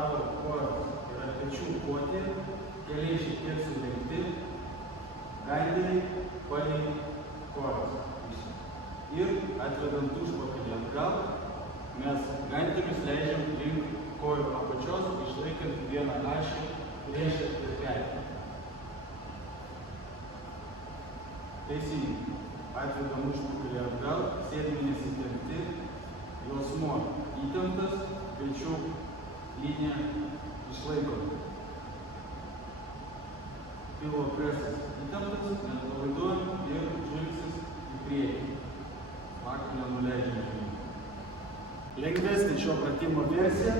tavo kojos yra pečių kuoti, keliai šiek tiek sulenkti, ganderiai palei kojas. Ir atvedant užpakalį atgal, mes ganderius leidžiam link kojų apačios, išlaikant vieną ašį prieš ir petį. Teisingai. Atvedam užpakalį atgal, sėdmenys įtempti, juosmuo įtemptas, pečių linija išlaikoma. Pilvo presas įtemptas, neatpalaiduojam ir žvilgsnis į priekį. Lakų nenuleidžiam žemyn. Lengvesnė šio pratimo versija,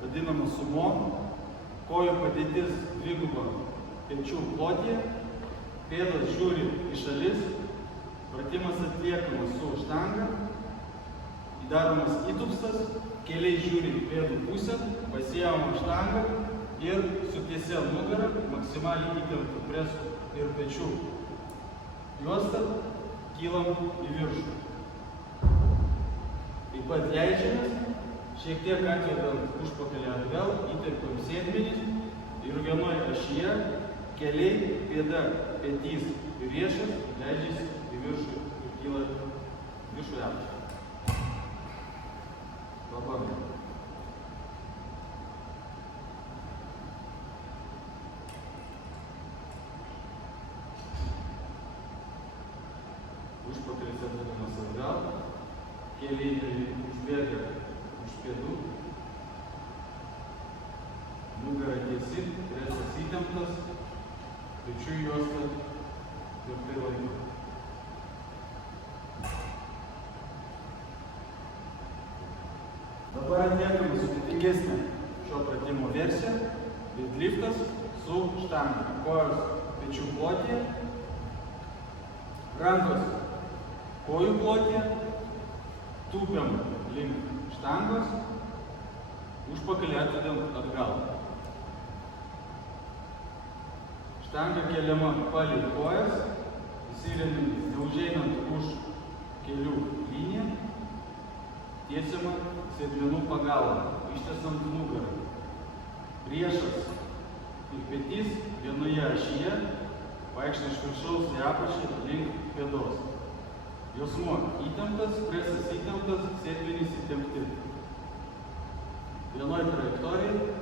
vadinama sumo, kojų padėtis dviguba pečių plotyje, pėdos žiūri į šalis, pratimas atliekamas su štanga, įdaromas įtupstas, keliai žiūri į pėdų pusę, pasiėmama štanga ir sutiesia nugarą, maksimaliai įtemptų presų ir pečių juostą, kylam į viršų. Taip pat leidžiamės, šiek tiek atvedant užpakalį atgal, įtempiam sėdmenis ir vienoje ašyje keliai, pėda, petys ir riešas leidžiasi į viršų ir kyla viršų apačią. Pabandom. Užpakalis atvedamas atgal, keliai užbėga už pėdų, nugara tiesi, presas įtemptas, pečių juosta tvirtai laiko. Dabar atliekame sudėtingesnę šio pratimo versiją, deadliftas su štanga. Kojos pečių plotyje, rankos kojų plotyje, tūpiam link štangos, užpakalį atvedam atgal. Štanga keliama palei kojas, įsiremiantis, neužeinant už kelių liniją, tiesiama sėdmenų pagalba, ištiesant nugarą. Priešas ir petys vienoje ašyje, vaikštant iš viršaus į apačią link pėdos. Juosmuo įtemptas, presas įtemptas, sėdmenys įtempti. Vienoj trajektorijai,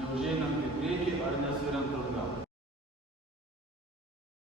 neužeinant į priekį ar nesviriant atgal.